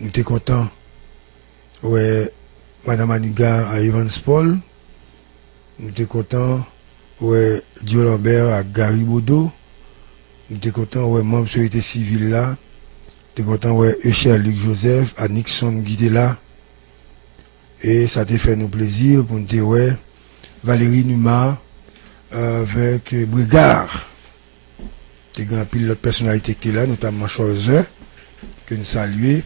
nous étions contents. Ouais, Madame Aniga à Evans Paul. Nous étions contents. Ouais, Dio Lambert à Garibodo. Nous étions contents. Ouais, membre de la société civile là. Nous étions contents. Ouais, Euchel Luc Joseph à Nixon Guidé là. Et ça t'a fait nous plaisir pour nous dire, ouais, Valérie Numa avec Brigard. Des grands pilotes de personnalité qui est là, notamment Chauzer, que nous saluons.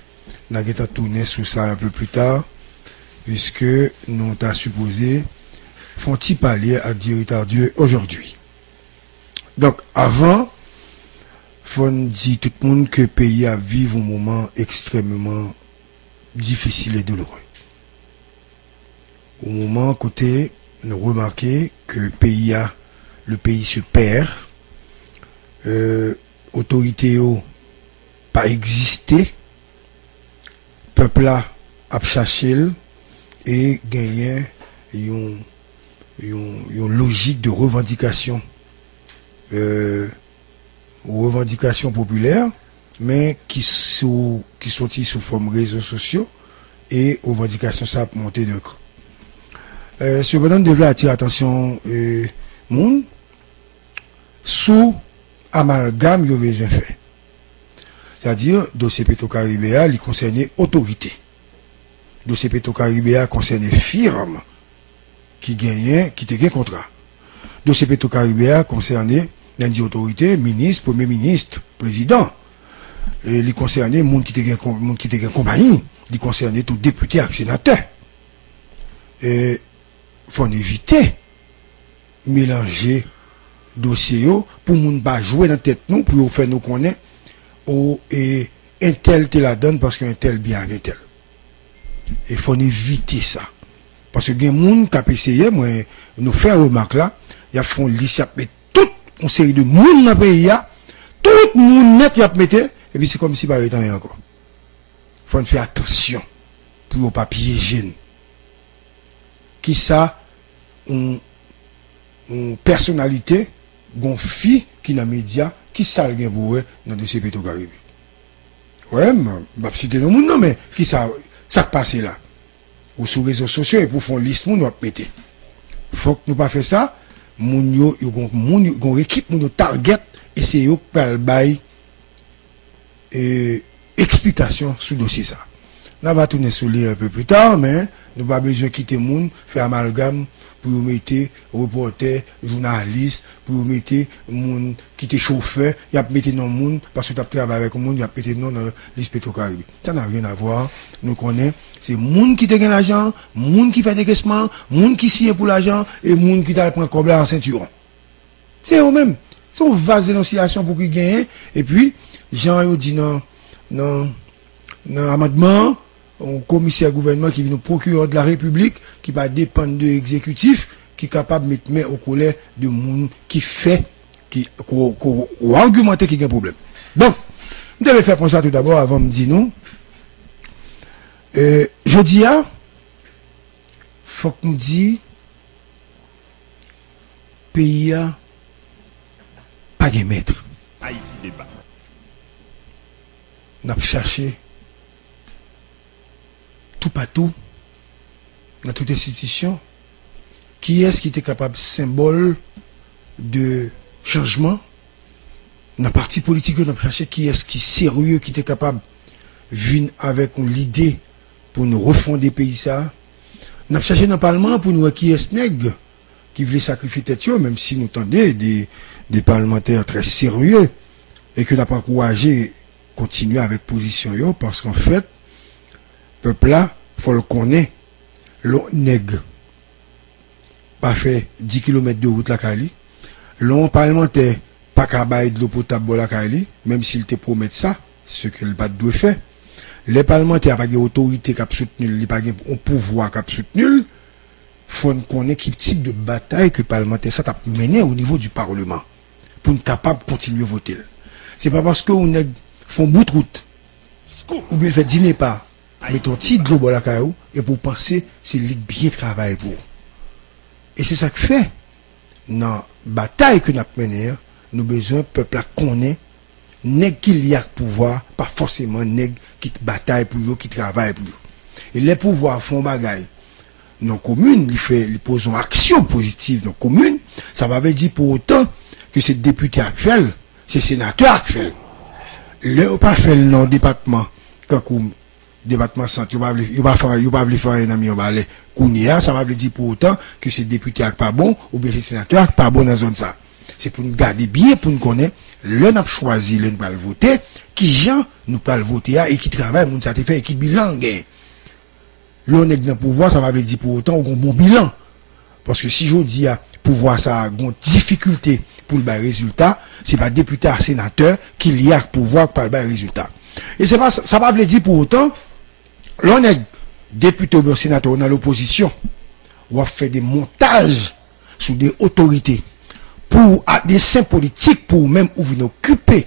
Nous avons tourné sur ça un peu plus tard, puisque nous avons supposé font-ils parler à directeur Dieu aujourd'hui. Donc, avant, il faut dire tout le monde que le pays a vécu un moment extrêmement difficile et douloureux. Au moment côté, nous remarquons que le pays se perd, autorité pas existé, peuple là a cherché et gagné une logique de revendication, populaire, mais qui sont sous forme réseaux sociaux et revendication ça a monté de cran. Cependant, nous devons attirer attention monde sous amalgame yo besoin fait. C'est-à-dire dossier Petro-Caribéa il concernait autorité. Dossier Petro-Caribéa concernait firme qui gagnait qui te gagne contrat. Dossier Petro-Caribéa concernait lundi autorité, ministre, premier ministre, président. Et il concernait monde qui te gagne compagnie, il concernait tout député et sénateur. Et faut éviter mélanger dossier pour moun pas jouer dans tête nous pour faire nous connaître et un tel te la donne parce qu'un tel bien un tel. Il faut éviter ça parce que gen moun qui a essayé moi nous faire remarque là, il y a font lissaper toute une série de moun dans pays là, tout moun net y a mettre et puis c'est comme si pas rien encore. Faut faire attention pour pas piéger. Qui ça une personnalité gon fille qui dans média qui ça le pour dans dossier Petro-Caribé. Ouais, m'a citer le monde non mais qui ça passe là ou sur les réseaux sociaux et pour font liste moun va péter. Faut que nous pas faire ça, moun yo gon équipe moun target et c'est yo pral bay explication sur dossier ça. On va tourner sur lui un peu plus tard, mais nous pas besoin de quitter le monde, faire amalgame pour mettre reporter, journaliste, pour mettre monde qui était chauffeur, il y a mettre dans le monde, parce que tu as travaillé avec le monde, il y a mettre dans la liste Petro-Caribé. Ça n'a rien à voir. Nous connaissons, c'est le monde qui te gagne l'argent, le monde qui fait des caissements, le monde qui signe pour l'argent, et le monde qui t'a pris un combler en ceinturon. C'est eux-mêmes. C'est une vaste dénonciation pour qu'ils gagnent, et puis, Jean dit non, amendement, un commissaire gouvernement qui vient au procureur de la République, qui va dépendre de l'exécutif, qui est capable de mettre main au collet de monde qui fait, ou argumenter qu'il y a un problème. Donc, nous devons faire pour ça tout d'abord avant de me dire non. Je dis, faut que nous disions, pays a pas de maître. Haïti débat. Nous avons cherché tout partout, dans toute institution, qui est-ce qui était capable symbole de changement dans le parti politique, nous avons cherché qui est-ce qui est sérieux, qui était capable de venir avec l'idée pour nous refonder le pays ça. Nous avons cherché dans le Parlement pour nous voir qui est-ce nègre qui voulait sacrifier tête, même si nous tendions des parlementaires très sérieux et que nous n'avons pas encouragé continuer avec position parce qu'en fait, peuple là, faut le connaître, l'on nègre. Pas fait 10 km de route la Kali. L'on parlementaire, pas qu'à bailler de l'eau potable la Kali, même s'il te promet ça, ce que le pas doit faire. Les parlementaires n'ont pas d'autorité qui a soutenu, ils n'ont pas un pouvoir qui a soutenu. Faut connaître quel type de bataille que le parlementaire ça t'a mené au niveau du Parlement pour être capable de continuer à voter. C'est pas parce qu'on font bout de route ou bien fait dîner pas. Mais ton petit global la caillou et pour penser c'est lui bien travail pour. Et c'est ça que fait dans la bataille que nous avons menée, nous besoin peuple à connaître nèg qui li a pouvoir, pas forcément nèg qui bataille pour eux, qui travaille pour eux. Et les pouvoirs font bagaille dans commune, ils posent une action positive dans commune, ça va veut dire pour autant que c'est député actuel, c'est sénateur actuel. Le pas fait le département quand département centre, il va faire un ami au balai kounia, ça va veut dire pour autant que c'est député pas bon ou bien c'est sénateur pas bon dans zone ça. C'est pour nous garder bien, pour nous connaître, le n'a choisi, le n'a voter, qui gens nous pas le voter et qui travaille, moun ça te fait et qui bilan gain. L'on est dans le pouvoir, ça va dire pour autant qu'on bon bilan. Parce que si je dis à pouvoir ça a une difficulté pour le résultat, c'est pas député à sénateur qui y a pouvoir pour le résultat. Et c'est pas, ça va dire pour autant, l'on est député ou sénateur dans l'opposition, ou a fait des montages sous des autorités pour à des saints politiques pour même ouvrir occuper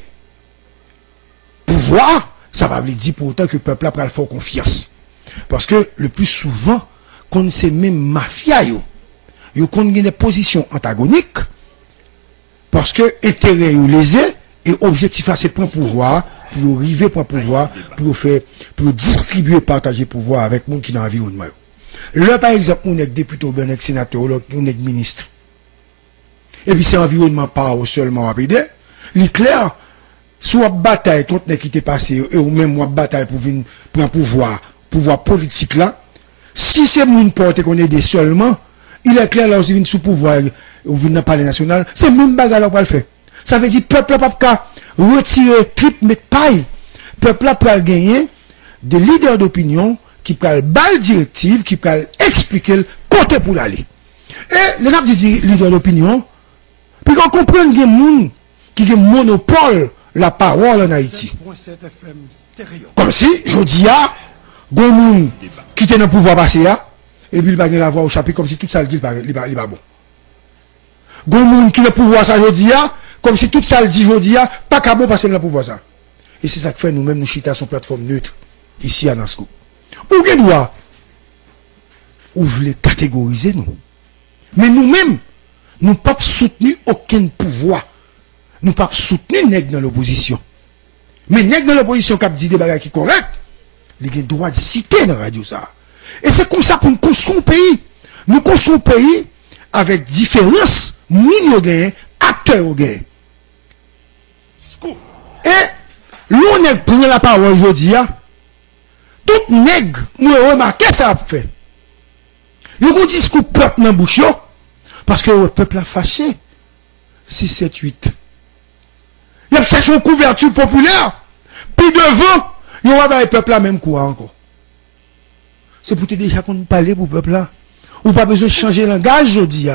pouvoir, ça va dire pour autant que le peuple a pris fort confiance. Parce que le plus souvent, quand c'est même mafia, yo qu'on a des positions antagoniques, parce que intérêt ou lésé, et objectif là c'est prendre pouvoir, pour arriver prendre pouvoir, pour distribuer, partager pouvoir avec les gens qui dans l'environnement. Là, par exemple, on est député ou bien sénateur, on est ministre. Et puis c'est environnement pas seulement rapide. L'éclair, soit bataille contre les qui était passé, ou même moi bataille pour venir prendre pouvoir politique là, si c'est moun porte qu'on aide seulement, il est clair là aussi vient sous pouvoir ou vient dans le palais national, c'est même bagarre là pour le faire. Ça veut dire peuple pas qu'à retirer clip met paille. Peuple pas gagner des leaders d'opinion qui prennent balle directive, qui prennent expliquer le côté pour l'aller. Et les gens disent leader d'opinion, puis qu'on comprenne qu'il y a moun qui a monopole la parole en Haïti. Comme si je dis à gon moun qui était dans le pouvoir passé et puis il va la voix au chapitre comme si tout ça le dit il va bon. Gon moun qui le pouvoir ça jodi comme si tout ça le dit jodi pas qu'à bon passer dans le pouvoir ça. Et c'est ça que fait nous-mêmes nous chita sur plateforme neutre ici à Nasco. Ou gen doit ou voulez catégoriser nous. Mais nous-mêmes nous pas soutenu aucun pouvoir. Nous pas soutenu nèg dans l'opposition. Mais nèg dans l'opposition qui dit des bagages qui correct, il a le droit de citer dans la radio ça. Et c'est comme ça pour nous construire un pays. Nous construisons un pays avec différence, nous gagnons, acteurs gagnent. Et l'on est pris la parole aujourd'hui, tout nègre, nous remarquons ça a fait. Il y a un discours peuple dans la bouche, parce que le peuple a fâché. 6, 7, 8. Il a cherché une couverture populaire, puis devant, il y a le peuple là même quoi encore. C'est pour te déjà qu'on parle pour le peuple là. Ou pas besoin de changer le langage, je dis.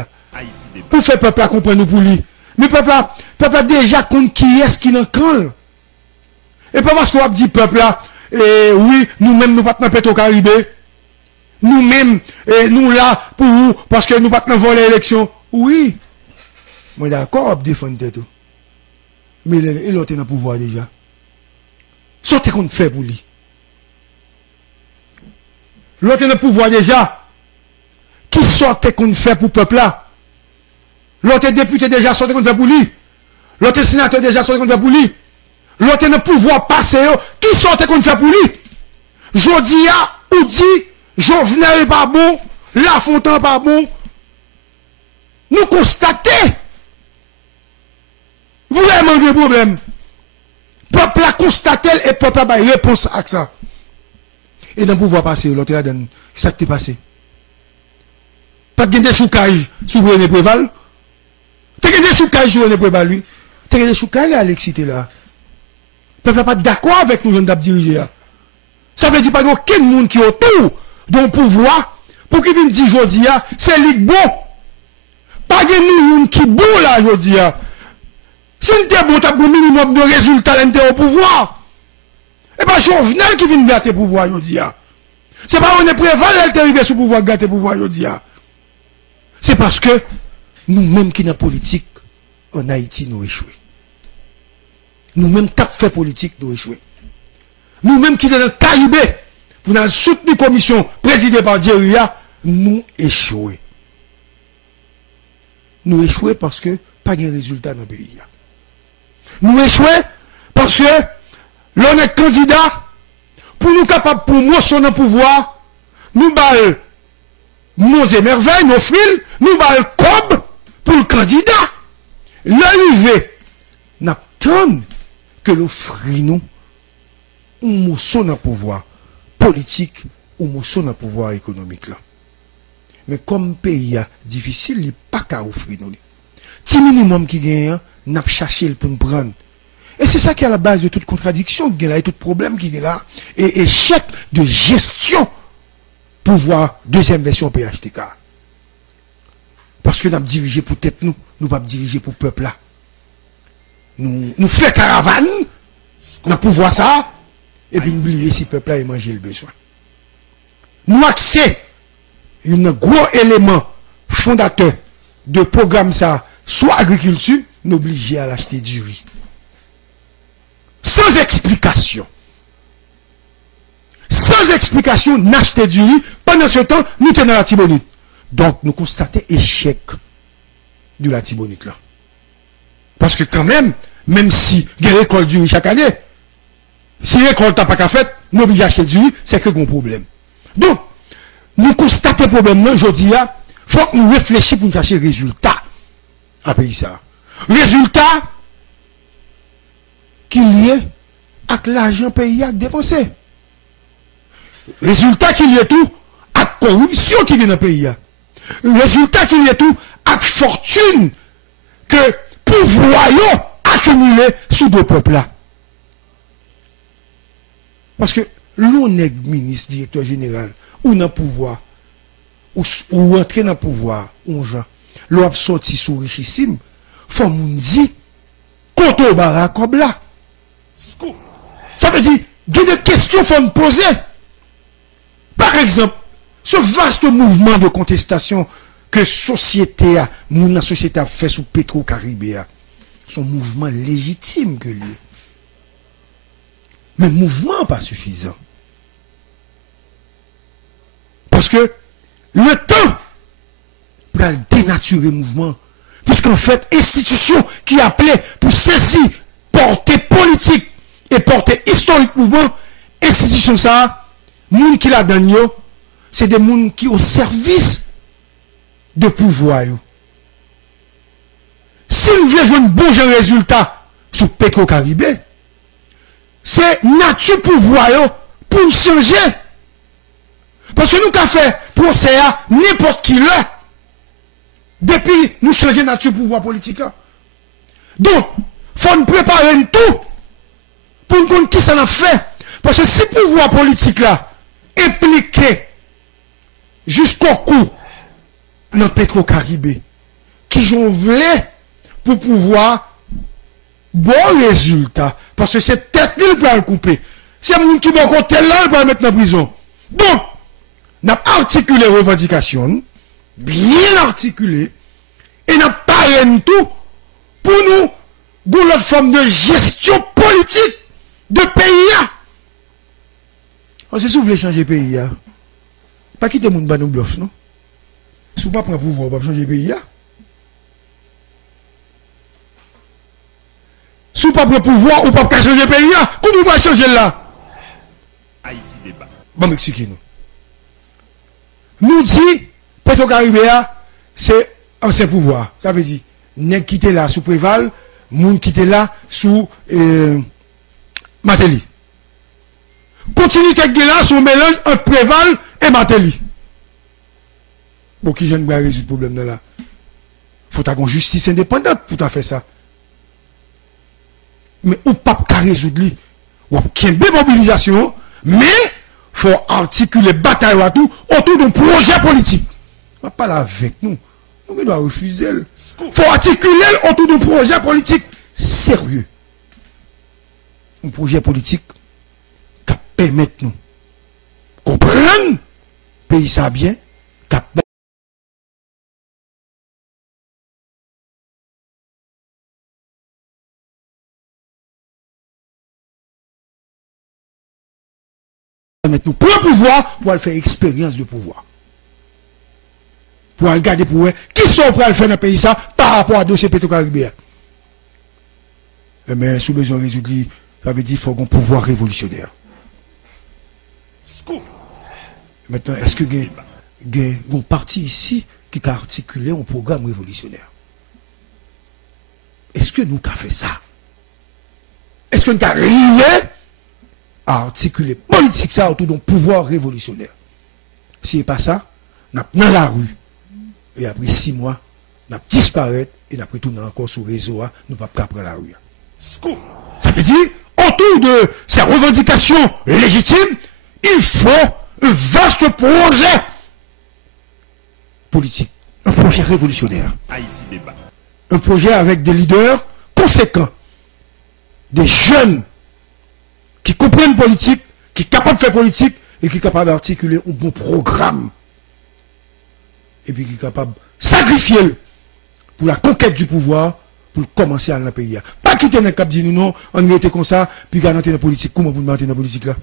Pour faire le peuple là comprendre nous pour lui. Mais le peuple là déjà compte qui est-ce qui n'en crâne. Et pas parce qu'on a dit peuple là, oui, nous-mêmes nous pas dans Petro-Caribé. Nous-mêmes, nous là pour vous, parce que nous pas dans voler l'élection. Oui. Moi d'accord, on défendre tout. Mais l'autre est dans le pouvoir déjà. Sortez qu'on fait pour lui. L'autre est dans le pouvoir déjà. Qui sortait qu'on fait pour le peuple là? L'autre est député déjà, sortez qu'on fait pour lui. L'autre est sénateur déjà, sortez qu'on fait pour lui. L'autre est dans le pouvoir passé, qui sortait qu'on fait pour lui? Jodia, ou dit, Jovenel pas bon, Lafontaine pas bon. Nous constatons. Vraiment des problèmes. Peuple a constaté et peuple a une réponse à ça. Et dans le pouvoir passé, l'autre a donné, ça qui est passé. Pas de des choucages sur René Préval. T'as des choucages sur René Préval, lui. T'as des choucages à Alexis là. Peuple n'a pas d'accord avec nous, jeunes d'ab diriger. Ça veut dire pas aucun monde qui est autour d'un pouvoir pour qu'il vienne dire aujourd'hui, c'est lui bon. Pas de nous qui bon là aujourd'hui. Si nous sommes bon, tu as un minimum de résultats au pouvoir. Et pas Jovenel qui vient gâter le pouvoir aujourd'hui. C'est pas on est préval, elle est arrivé sous pouvoir gâter le pouvoir aujourd'hui. C'est parce que nous-mêmes qui dans la politique, en Haïti, nous échoué. Nous-mêmes qui avons fait politique, nous échoué. Nous-mêmes qui dans le Caribé, pour nous soutenu la commission présidée par Djeria, nous échoué. Nous échoué parce que pas de résultat dans le pays. Nous échoué Parce que l'on est candidat, pour nous capables, pour nous, son pouvoir, nous balle nos émerveilles, nos fils, nous balle cob pour le candidat. L'arrivée, n'attend que l'offre nous, ou son pouvoir politique, ou son pouvoir économique là. Mais comme pays est difficile, il n'y a pas qu'à offrir nous. Petit minimum qui gagne, n'a pas cherché pour nous prendre. Et c'est ça qui est à la base de toute contradiction qui est là, et tout problème qui est là, et échec de gestion pouvoir, deuxième version PHTK. Parce que nous avons dirigé pour tête nous, nous pas diriger pour peuple là. Nous faisons caravane, nous pouvoir ça, et puis nous oublions si peuple là et manger le besoin. Nous accès un gros élément fondateur de programme ça, soit agriculture, nous obligés à l'acheter du riz. Sans explication. Sans explication, n'acheter du riz. Pendant ce temps, nous tenons la Tibonite. Donc, nous constatons échec de la Tibonite là. Parce que quand même si il y a récolte du riz chaque année, si récolte n'a pas qu'à faire, nous obligés à acheter du riz, c'est que un problème. Donc, nous constatons le problème là, aujourd'hui, il faut que nous réfléchissions pour nous chercher le résultat à pays ça. Résultat qu'il y ait avec l'argent pays à dépenser. Résultat qu'il y ait tout avec corruption qui vient dans le pays. Résultat qu'il y ait tout avec fortune que pouvoir accumulé sous deux peuples là. Parce que l'on est ministre, directeur général, ou dans le pouvoir, ou entrer dans le pouvoir, on genre, l'on a sorti sous richissime, faut nous dire, quand on va comme là. Ça veut dire, il y a des questions qu'il faut me poser. Par exemple, ce vaste mouvement de contestation que la société a fait sous Petro-Caribé, son mouvement légitime que lui. Mais mouvement pas suffisant. Parce que le temps pour dénaturer le mouvement, puisqu'en fait, institution qui appelait pour saisir, porter politique et porter historique mouvement, institution ça, moun qui la donne, c'est des moun qui au service de pouvoir. Si nous voulons jouer un bon résultat sur Petro-Caribé, c'est nature pouvoir pour nous changer. Parce que nous avons fait procès à n'importe qui là. Depuis nous changer nature pouvoir politique. Donc, il faut nous préparer tout pour nous connaître qui ça a fait. Parce que si pouvoir politique là impliqué jusqu'au coup dans Petro-Caribé, qui j'en voulais pour pouvoir bon résultat. Parce que c'est tête qui peut le couper. C'est un qui va côté là, il va mettre en prison. Donc, nous avons articulé les revendications, bien articulé, et nous avons parlé tout pour nous, dans notre forme de gestion politique de pays. Parce que si vous voulez changer le pays, pas quitter mon banon bluff, non? Si vous ne prenez pas pouvoir, vous ne pouvez pas changer le pays. Si vous ne prenez pas pouvoir, vous ne pouvez pas changer le pays. Comment vous pouvez changer là? Haïti débat. Bon, expliquez-nous. Nous dit, Petro-Caribé, c'est ancien pouvoir. Ça veut dire, nèg qui était là sous Préval, moun qui était là sous Matéli. Continuité qui est là sous mélange entre Préval et Matéli. Bon, qui j'aime bien résoudre le problème là? Faut avoir une justice indépendante pour faire ça. Mais ou pas qu'à résoudre lui. Ou qu'il y ait une mobilisation, mais faut articuler bataille à tout autour d'un projet politique. On va pas là avec nous. Nous devons refuser. Faut articuler autour d'un projet politique sérieux. Un projet politique qui permet nous comprendre pays ça bien, qui mettre nous pour le pouvoir, pour aller faire expérience de pouvoir. Pour regarder pour eux, qui sont prêts à le faire dans le pays ça par rapport à dossier Petro-Caribé. Mais sous besoin de résoudre Ça veut dire qu'il faut un pouvoir révolutionnaire. Scoop. Maintenant, est-ce que il y a une partie ici qui a articulé un programme révolutionnaire? Est-ce que nous avons fait ça? Est-ce que nous avons arrivé à articuler politique ça autour d'un pouvoir révolutionnaire? Si ce n'est pas ça, nous sommes dans la rue. Et après 6 mois, nous avons disparu et nous avons retourné encore sur le réseau, nous ne pouvons pas prendre la rue. Scoop. Ça veut dire, autour de ces revendications légitimes, il faut un vaste projet politique, un projet révolutionnaire, Haïti débat. un projet avec des leaders conséquents, des jeunes qui comprennent politique, qui sont capables de faire politique et qui sont capables d'articuler un bon programme et puis qui sont capables de sacrifier pour la conquête du pouvoir pour commencer à dans le pays. Pas quitter le cap dit nous non, on était comme ça, puis garantir la politique. Comment vous maintenir la politique là?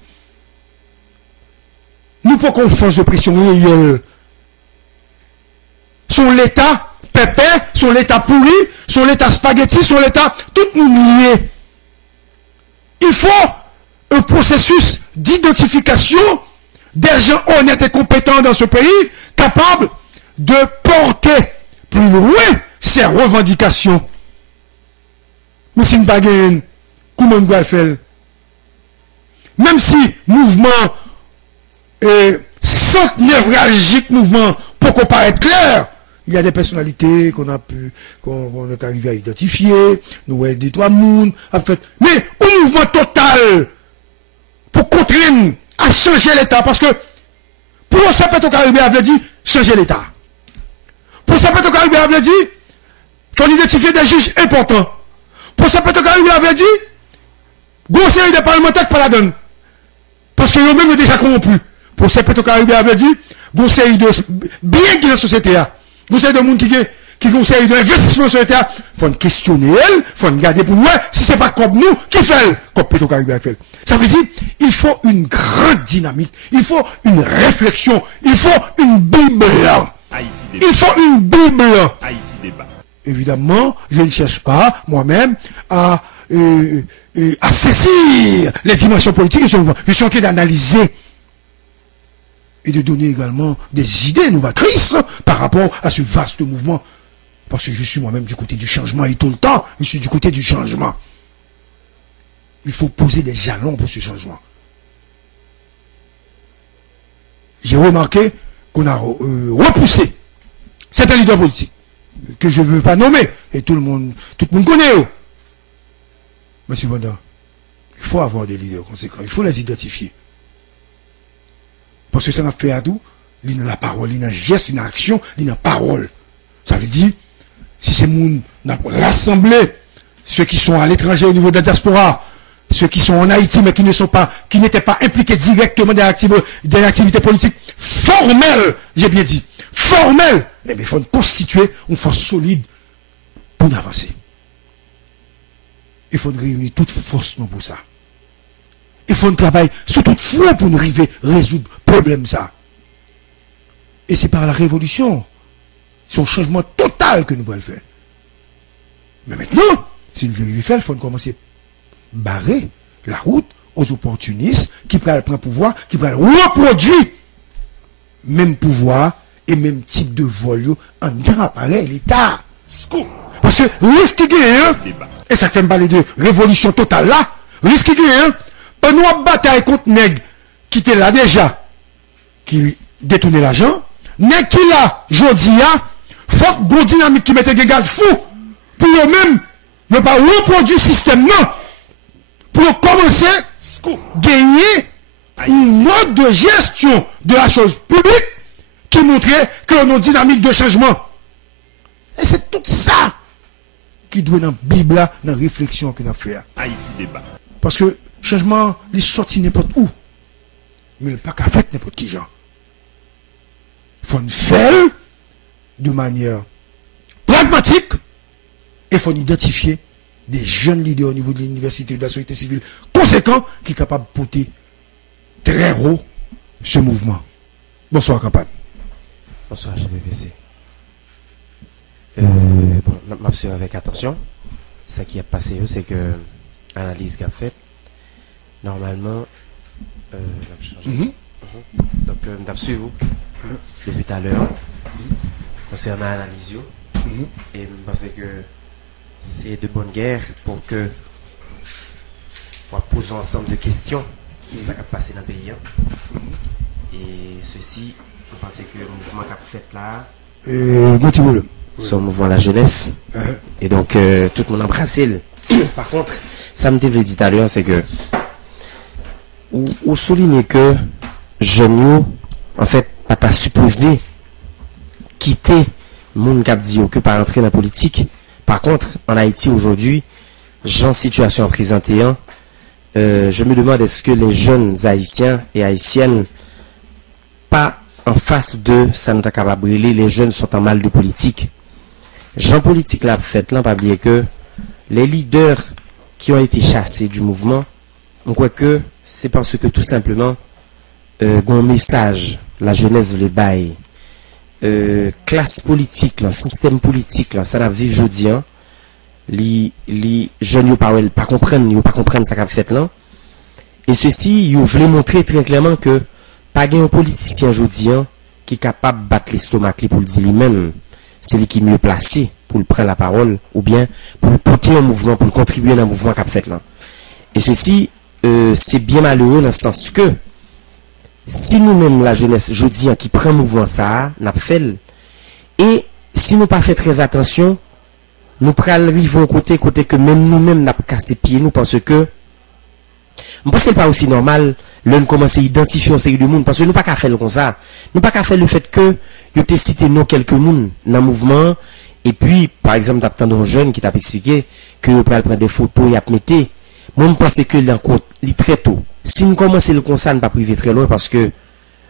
Nous pouvons qu'on force de pression réelle. Son l'État pépé, son l'État pourri, son l'État spaghetti, son l'État tout nous lié. Il faut un processus d'identification des gens honnêtes et compétents dans ce pays, capables de porter plus loin ces revendications. Mais si nous ne pouvons pas, comment nous allons faire? Même si mouvement sans névralgique mouvement pour qu'on paraisse clair, il y a des personnalités qu'on est arrivé à identifier, nous avons des trois mondes, en fait. Mais un mouvement total pour contraindre à changer l'État, parce que pour ça peut-être Caribé avait dit changer l'État. Pour ça peut-être Caribé avait dit il faut identifier des juges importants. Pour ça peut-être Caribé avait dit conseil des parlementaires qui pas la donne. Parce que eux-mêmes sont déjà corrompus. Pour ça peut-être Caribé avait dit conseil de bien qui est la société a. Conseil de monde qui conseille d'investissement sur l'État, il faut questionner elle, il faut regarder pour voir si c'est pas comme nous qui fait, comme Petro-Caribé fait. Ça veut dire, il faut une grande dynamique, il faut une réflexion, il faut une Bible. Il faut une Bible. Haïti débat. Évidemment, je ne cherche pas, moi-même, à saisir les dimensions politiques, je suis en train d'analyser et de donner également des idées novatrices par rapport à ce vaste mouvement. Parce que je suis moi-même du côté du changement et tout le temps, je suis du côté du changement. Il faut poser des jalons pour ce changement. J'ai remarqué qu'on a repoussé certains leaders politiques que je ne veux pas nommer, et tout le monde connaît. Mais cependant, il faut avoir des leaders conséquents, il faut les identifier. Parce que ça n'a fait à tout, il y a la parole, il y a geste, il y a action, il y a parole. Ça veut dire, si ces gens n'a rassemblé ceux qui sont à l'étranger au niveau de la diaspora, ceux qui sont en Haïti mais qui n'étaient pas impliqués directement dans l'activité politique formelle, j'ai bien dit, formelle, eh bien, il faut constituer une force solide pour avancer. Il faut réunir toute force pour ça. Il faut travailler sur toute foi pour nous arriver à résoudre le problème ça. Et c'est par la révolution. C'est un changement total que nous pouvons le faire. Mais maintenant, si nous voulons le faire, il faut commencer à barrer la route aux opportunistes qui prennent le pouvoir, qui prennent reproduire même pouvoir et même type de vol en dans appareil l'État. Parce que risque qui est, et ça fait me parler de révolution totale là, risque qui est, pas nous bataille contre nègre qui était là déjà, qui détournait l'argent, nègre qui là, jodi a, faut bon dynamique qui mette des garde fou pour eux-mêmes ne pas reproduire le système non, pour commencer à gagner un mode de gestion de la chose publique qui montrait que l'on a une dynamique de changement. Et c'est tout ça qui doit dans la Bible, dans la réflexion que nous avons fait. Haïti débat. Parce que changement, il sorti n'importe où. Mais il n'est pas qu'à faire n'importe qui genre. Il faut le faire de manière pragmatique et il faut identifier des jeunes leaders au niveau de l'université de la société civile conséquents qui sont capables de porter très haut ce mouvement. Bonsoir, campagne. Bonsoir, GBPC. Bon, m'observe avec attention. Ce qui a passé, c'est que l'analyse qu'a faite, Normalement, on a changé. Donc, on a suivi vous depuis tout à l'heure concernant l'analyse. Et je pense que c'est de bonne guerre pour que on va poser ensemble de questions sur ce qui a passé dans le pays. Et ceci, je pense que le mouvement qui a fait là, c'est un mouvement de la jeunesse. Et donc, tout le monde embrasse. Par contre, ça me dit tout à l'heure, c'est que ou souligner que jeunes, en fait, pas supposé quitter le monde qui a dit que pas entrer dans la politique. Par contre, en Haïti aujourd'hui, en situation à présenter, je me demande est-ce que les jeunes haïtiens et haïtiennes, pas en face de ça nous capable brûler, les jeunes sont en mal de politique. Jean politique là fait là, pas oublier que les leaders qui ont été chassés du mouvement, on croit que c'est parce que tout simplement un message la jeunesse veut les bailler. Classe politique là, système politique là, ça n'a vivre jeudi les jeunes pas comprendre ça qu'a fait là. Et ceci, ils voulaient montrer très clairement que pas un politicien jeudi qui est capable de battre l'estomac pour le dire lui-même, c'est lui qui est mieux placé pour prendre la parole ou bien pour porter un mouvement, pour contribuer à un mouvement qu'a fait là. Et ceci, c'est bien malheureux dans le sens que si nous-mêmes, la jeunesse, jeudi, qui prend mouvement ça, n'a pas fait, et si nous pas fait très attention, nous arrivons côté que même nous-mêmes n'a pas cassé pied nous parce que, je pense que c'est pas aussi normal, l'on commence à identifier une série de monde, parce que nous pas qu'à faire comme ça. Nous pas qu'à faire le fait que, yo te cité nous quelques monde dans le mouvement, et puis, par exemple, t'as un jeune qui t'a expliqué que vous pouvez prendre des photos et à mettre. Moi, je pense que l'encontre, il très tôt. Si nous commençons le concert, ne pas priver très loin parce que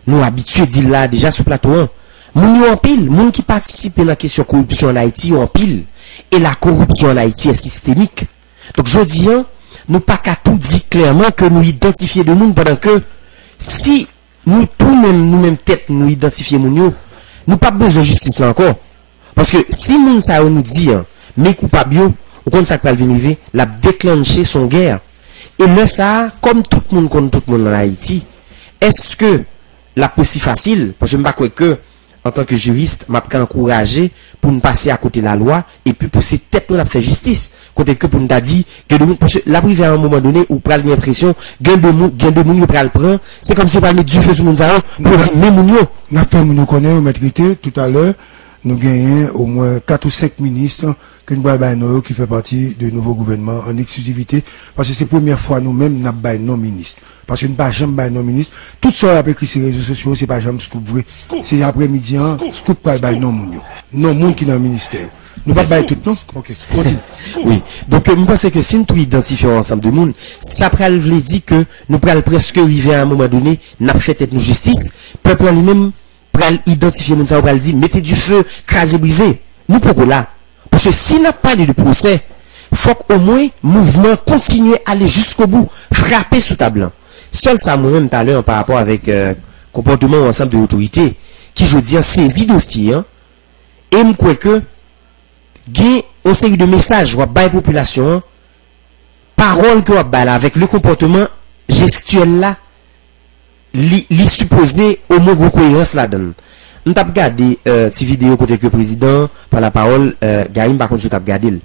nous habitués d'y là déjà sur plateau 1. Moun en pile, moun qui participent à la question de corruption en Haïti en pile. Et la corruption en Haïti est systémique. Donc, je dis, nous pas qu'à tout dire clairement que nous identifions de monde pendant que si nous nous-mêmes tête, nous identifions moun, nous pas besoin de justice là encore. Parce que si moun ça nous dit, mais coupable, au compte ça va venir, la déclencher son guerre. Et là, ça, comme tout le monde contre tout le monde en Haïti, est-ce que la possible facile, parce que je ne crois que, en tant que juriste, je m'ai encouragé pour nous passer à côté de la loi, et puis pour cette tête, nous avons fait justice. Côté que pour nous a dit, que parce que la privé à un moment donné, ou prend l'impression, gain de moun, ou prend le prend, c'est comme si on mettre du feu sur moun ça, pour dire, mais moun yo. N'a fait moun connaît, ou maîtrisé, tout à l'heure, nous gagnons au moins 4 ou 5 ministres, qui fait partie du nouveau gouvernement en exclusivité, parce que c'est la première fois nous-mêmes n'a pas non ministre. Parce que nous pas jamais non ministre. Tout ça après écrit sur les réseaux sociaux, c'est pas jamais scoop vrai. C'est après-midi, scoop pas non moun. Non moun qui dans le ministère. Nous pas bailler tout non. OK, continue. Oui. Donc je pense que si nous identifions ensemble de monde, ça pral veut dire que nous pral presque arriver à un moment donné, n'a fait tête nous justice, peuple lui-même pral identifier moun ça pral dire mettez du feu, craser briser. Nous pourquoi là? Parce que s'il n'a pas de procès, il faut qu'au moins le mouvement continue à aller jusqu'au bout, frapper sous table. Seul ça moi-même tout à l'heure par rapport avec comportement ensemble de l'autorité, qui je dis saisit dossier, et je crois que il y a une série de messages à la population, paroles que là avec le comportement gestuel là, li supposé au moins beaucoup cohérence là-dedans. On t'a regardé cette vidéo côté que le président par la parole Gaïm par contre t'a regardé. Le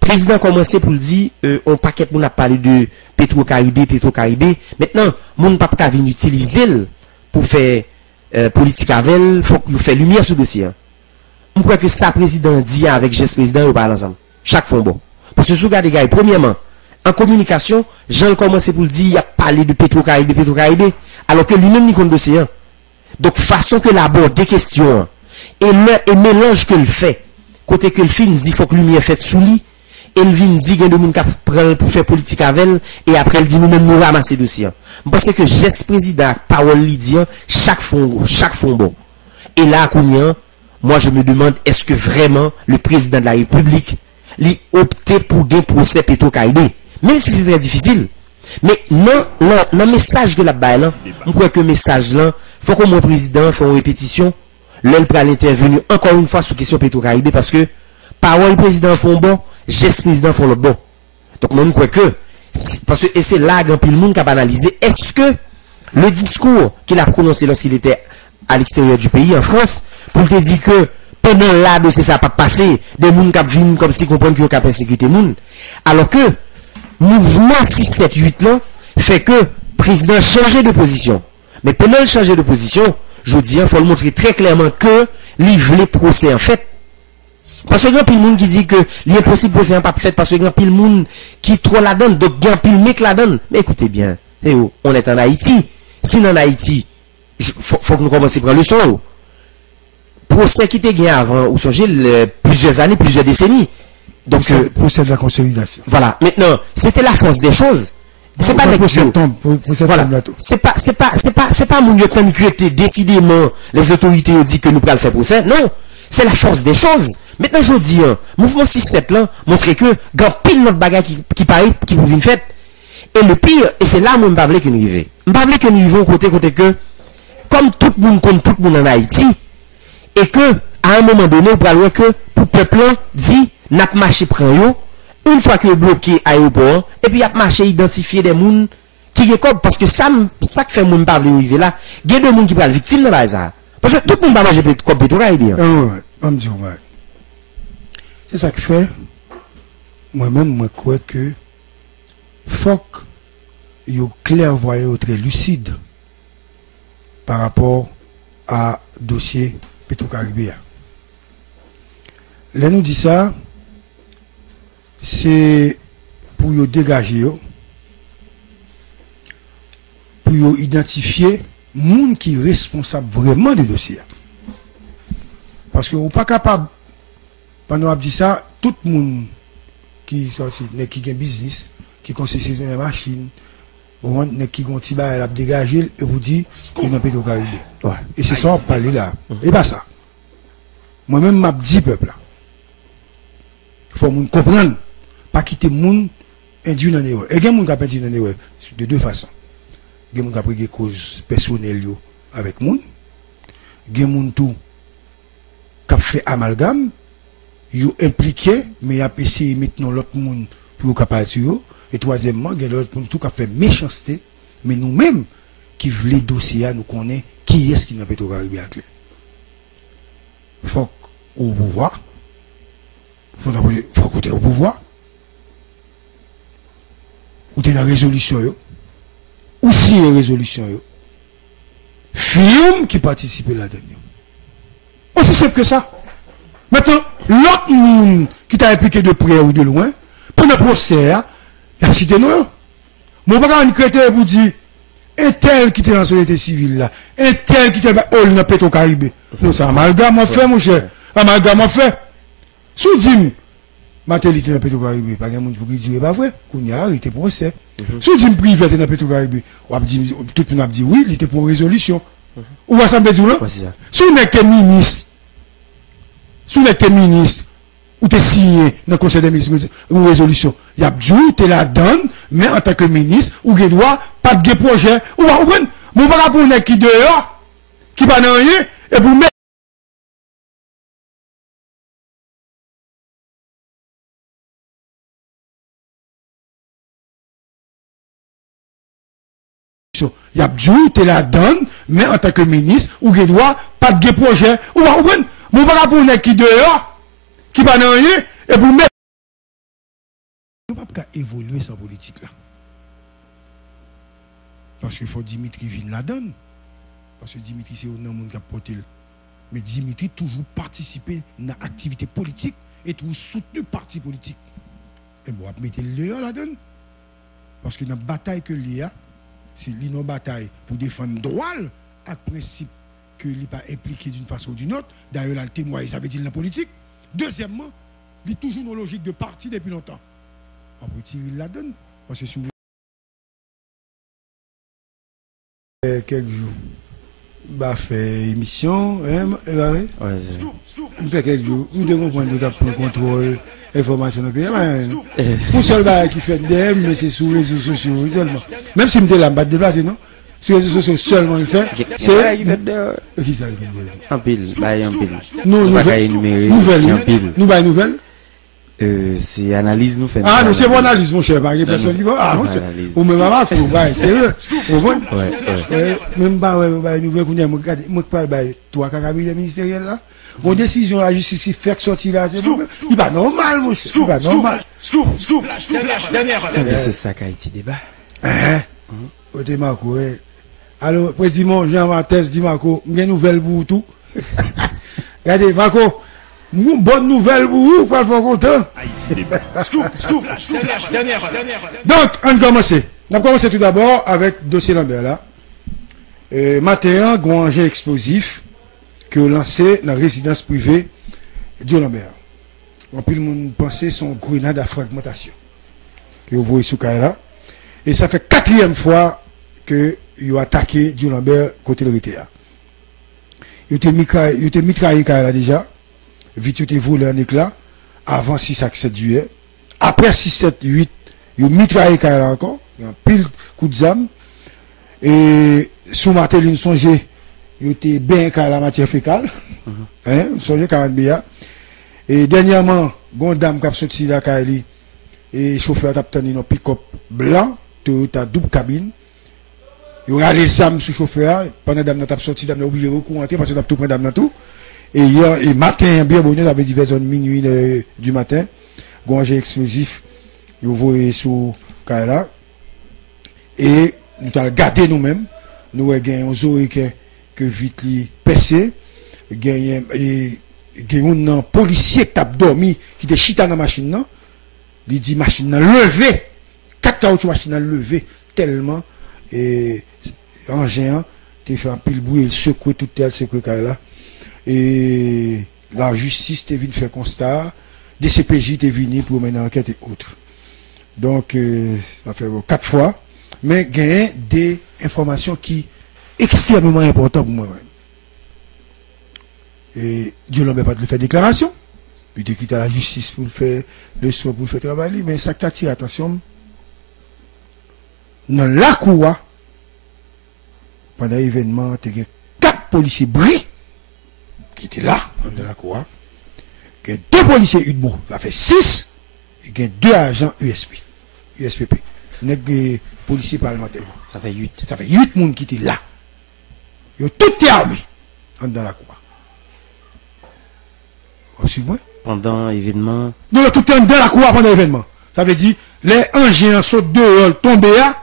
président commençait pour le dire on paquet on a parlé de Petro-Caribé. Maintenant, mon pas ka venir utiliser pour faire politique avec, faut que fait lumière sur le dossier. On croit que ça président dit avec geste président on parle ensemble. Chaque fois bon. Parce que sous regardez gars, premièrement, en communication, Jean commençait pour le dire il a parlé de Petro-Caribé alors que lui-même n'y connaît dossier. Donc, façon que l'aborde des questions, et mélange que le fait, côté que le film dit, il faut que lumière faite sous lit, et le vin dit, qu'il y a des gens qui pour faire politique avec elle, et après, elle dit, nous-mêmes, nous ramasser dossier. Je pense que geste président, parole lydienne, chaque fond bon. Et là, moi, je me demande, est-ce que vraiment, le président de la République, lui, opté pour des procès Petro-Caribé? Même si c'est très difficile. Mais non, message de la balle, je crois que le message là, faut que mon président fasse une répétition, l'elle peut intervenir encore une fois sur question Petro-Caribé parce que parole président font bon, geste président font le bon. Donc, moi, je crois que Parce que, et c'est là, grand pile monde qui a analysé, est-ce que le discours qu'il a prononcé lorsqu'il était à l'extérieur du pays, en France, pour te dire que pendant là, c'est ça pas passé, des gens qui viennent comme si comprennent qu'ils ont persécuté les gens, alors que mouvement 6-7-8 là, fait que le président changeait de position. Mais pendant le changer de position, je dis, il faut le montrer très clairement que il voulait procès en fait. Parce que il y a pile monde qui dit que l'impossible procès en pas fait parce que il y a pile monde qui trop la donne, donc il y a pile mec la donne. Mais écoutez bien, on est en Haïti. Si en Haïti, faut que nous commencions à prendre le son. Procès qui était gagné avant, ou songez, plusieurs années, plusieurs décennies. Donc, procès de la consolidation. Voilà. Maintenant, c'était la force des choses. C'est pas voilà. C'est pas mon lieutenant qui était décidément les autorités ont dit que nous pourrions le faire procès. Non. C'est la force des choses. Maintenant, je dis, mouvement 6-7 là, montrer que, grand pile notre bagage qui paraît, qui pouvait une fête. Et le pire, et c'est là où je ne veux que nous arrivions. Je ne veux que nous arrivions côté que, comme tout le monde compte tout le monde en Haïti, et que, à un moment donné, on parle que, pour le peuple, dit, n'a pas marché prend yo, une fois que bloqué aéroport, et puis y a marché identifier des gens qui récoltent, parce que ça fait moun pas arriver là, il y a des gens qui prennent victime dans la ça. Parce que tout le monde va manger comme pétrole, bien. C'est ça qui fait, moi-même, moi, crois que, faut que yo clairvoyant très lucide par rapport à dossier Petro-Caribéen. Là, nous dit ça, c'est pour yo dégager, pour yo identifier moun qui est responsable vraiment du dossier. Parce que vous pas capable, pendant qu'on dit ça, tout le monde qui sorti, qui a business, qui concessionne une machine, qui ont petit bail à dégager et vous dit qu'il n'a pas de Caribé. Ouais. Et c'est ça on parle là. Et pas ça. Moi-même m'a dit peuple là. Il faut moun comprendre, pas quitter moun induit dans l'erreur. Et il y a moun qui a induit dans l'erreur de deux façons. Il y a moun qui a pris des causes personnelles avec moun. Il y a moun tout qui a fait amalgame, yo impliqué mais il a essayé maintenant l'autre moun pour capable yo. Et troisièmement, il y a l'autre monde qui a fait méchanceté, mais nous-mêmes, qui voulons les dossiers, nous connaissons qui est-ce qui n'a pas été au Caribé à clé. Il faut au pouvoir, il faut côté au pouvoir, ou t'es la résolution, ou si une résolution, film qui participe là-dedans. Aussi simple que ça. Maintenant, l'autre monde qui t'a impliqué de près ou de loin, pour le procès, il a cité nous. Mon pas créé pour dire, un tel qui était dans la société civile là, un tel qui était dans le Petro-Caribé. Non, c'est amalgame en fait, mon cher. Amalgame en fait. Sous dit, Matéli qui est dans le Petro-Caribé, pas de monde pour dire, pas vrai, qu'on y a arrêté procès. Sous dit, privé dans le Petro-Caribé, tout le monde a dit oui, il était pour résolution. Ou va s'en là? Sous n'est que ministre, ou t'es signé dans le conseil des ministres ou résolution. Il y a du, t'es la donne, mais en tant que ministre, ou qu'il doit, pas de projet, ou va comprendre. Mon va pour un qui dehors, qui va dans rien, et pour mettre. Il y a du, t'es la donne, mais en tant que ministre, ou qu'il doit, pas de projet, ou va comprendre. Mon va pour un qui dehors, qui va dans rien, et pour mettre. On ne peut pas évoluer sans politique là. Parce qu'il faut Dimitri vienne la donne. Parce que Dimitri, c'est un homme qui a porté. Mais Dimitri toujours participer dans l'activité politique et toujours soutenu le parti politique. Et bon, on va mettre le dehors la donne. Parce que dans la bataille que l'IA, c'est une bataille pour défendre le droit, à principe que l'IA n'est pas impliqué d'une façon ou d'une autre. D'ailleurs, le témoin, ça veut dire la politique. Deuxièmement, il est toujours dans la logique de parti depuis longtemps. On peut tirer la donne. Parce que si vous quelques jours, bah fait émission, on fait quelques jours, nous devons prendre le contrôle, information de pays. Pour seul qui fait des mais c'est sur les réseaux sociaux seulement. Même si je me là, je déplacer, non? Sur les réseaux sociaux seulement, il fait. C'est. Qui ça, il fait? En pile, en pile. Nous, nouvelles. C'est analyse nous fait. Ah, non, c'est mon analyse, mon cher. Pas personne qui va. Ah, non, ou même maman, c'est ouais, sérieux. Au moins. Même pas, ouais, nouvelle qu'on a, moi, parle, toi, cabinet ministériel là. Mon décision, la justice, fait sortir là, c'est bon. Il va normal, mon cher. Il va normal. Scoop. Dernière. C'est ça qu'Haïti débat. Côté Marco, alors, président Jean-Baptiste dit Marco, bien nouvelle pour tout. Regardez, Marco, bonne nouvelle pour vous, pas faire content. Haïti débat. Scoop. Dernière. Donc, on commence. On a commencé tout d'abord avec dossier Lambert là. Matin, grand engin explosif que lancé dans la résidence privée de Lambert. En plus, le monde pensait son grenade à fragmentation. Que vous voyez sous là. Et ça fait 4e fois que il a attaqué Dieu Lambert côté de l'ETA. Il était mitraillé là déjà. Vite, il était volé en éclat. Avant 6 à 7 juillet. Après 6, 7, 8, il a mitraillé là encore. Il y a un pile coup de zame. Et sous matin, il songeait, il était bien qu'à la matière fécale. Hein, il songeait 40 BA. Et dernièrement, une dame qui a sorti la Kaili, et le chauffeur a obtenu un pick-up blanc, Toyota double cabine. Il y a les âmes sous le chauffeur, pendant que dame a sorti, dame a obligé de recourir parce que tout prend dame tout. Et hier, et matin, bien bonne, avait diverses zones minuit du matin, un engin explosif, il voyait sous Kaila. Et nous avons gardé nous-mêmes, nous avons gagné un zoo que vite li percé, gagné un policier qui a dormi, qui était chita dans la machine, non? Il dit machine levé, 4 caoutchoucs machine levé, tellement, et engin, t'es fait un pile bruit, il secoué tout tel, secoué là. Et la justice t'est venue faire constat, des CPJ t'est venu pour mener enquête et autres. Donc, ça fait 4 fois, mais gagner des informations qui extrêmement importantes pour moi. Et Dieu n'a pas de faire déclaration. Il te quitte à la justice pour le faire, le soin pour le faire travailler, mais ça t'attire attention. Dans la cour, pendant l'événement, il y a 4 policiers bris qui étaient là, dans la cour. Il y a 2 policiers UDMO, ça fait 6, et il y a 2 agents USPP. Des policiers parlementaires. Ça fait 8. Ça fait 8 personnes qui étaient là. Ils ont tout été armés dans la cour. Suivez-moi. Pendant l'événement. Non, tout est dans la cour pendant l'événement. Ça veut dire, les engins sont dehors, tombés là,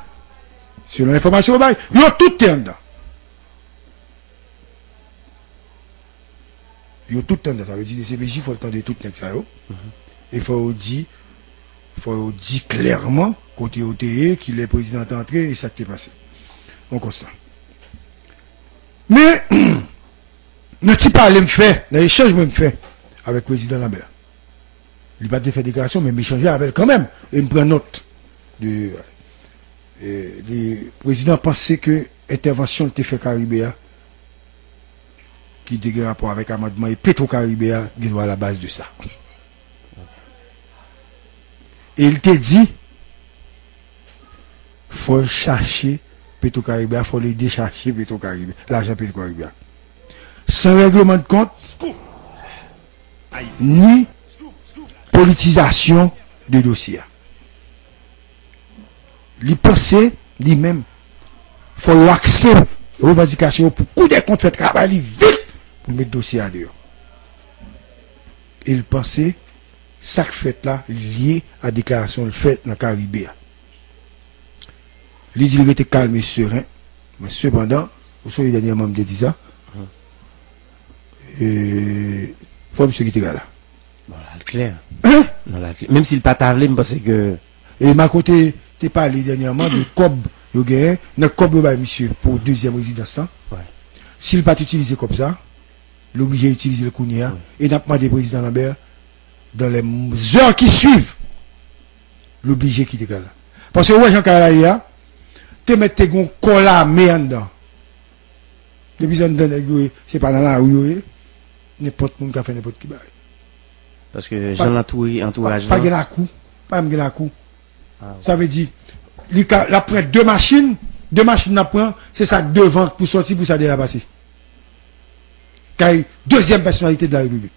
selon l'information, ils ont tout été dedans. Ils ont tout été dedans. Ça veut dire, les CPJ, il faut le temps de tout ça. Il faut dire clairement, côté OTE, qu'il est président entré et ça qui est passé. Donc, comme ça. Mais, ne t'y pas aller me faire, dans l'échange me fait avec le président Lambert. Il n'a pas de faire déclaration, mais m'échanger avec elle quand même. Et me prend note. Le président pensait que l'intervention était faite Caribéa, qui a un rapport avec amendement et Petro-Caribéa, qui doit à la base de ça. Et il te dit, il faut chercher Petro-Caribéa, il faut l'aider à chercher Petro-Caribéa, l'argent Petro-Caribéa. Sans règlement de compte, ni politisation de dossier. Il pensait, lui-même, il faut accepter les revendications pour coup de compte fait travail vite pour mettre le dossier à dehors. Il pensait, ça fait là, lié à la déclaration de fait dans le Caribéa. Il était calme et serein, mais cependant, vous savez, dernièrement, je me dit ça. Et il faut monsieur qui était là. Voilà, clair. Hein? Même s'il pas tablé, je pense que. Et ma côté, tu parlé dernièrement de COB, il y a un COB, monsieur, pour deuxième résidence. Ouais. S'il pas utilisé comme ça, l'obligé d'utiliser le Kounia, ouais. Et n'a pas demandé président Lambert, dans les heures qui suivent, l'obligé qui était là. Parce que, ouais, Jean Carlaïa, tu mets tes gons colla, mais en dedans. Depuis en dedans, c'est pas dans la rue, n'importe qui a fait n'importe qui. Parce que Jean entourage. Pas la coup. Pas la coup. Ça veut dire, la prend 2 machines la prend, c'est ça devant pour sortir pour ça de la passer. Car deuxième personnalité de la République.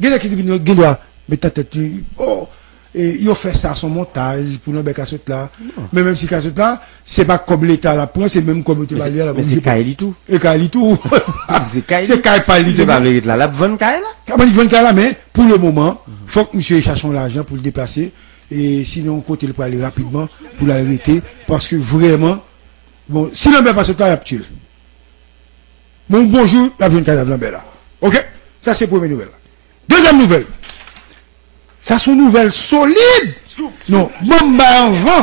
Il y a qui doit Mais ta tête, oh, et il a fait ça, son montage, pour nous, cassette là. Mais même si cassette là, c'est pas comme l'État la prend, c'est même comme le Mali là. Mais c'est Kaili tout. Et Kaili tout. C'est Kaili. C'est Kaili pas Si tu vas aller là, la 20 Kaili là. Ah, ben, 20 là, mais pour le moment, faut que monsieur cherche l'argent pour le déplacer. Et sinon, côté le peut aller rapidement pour l'arrêter. Parce que vraiment, bon, si l'on met pas ce temps, il y a tué. Bon, bonjour, la 24 là. Ok? Ça, c'est la première nouvelle. Deuxième nouvelle. Ça, c'est une nouvelle solide. Non, bon, bah, avant.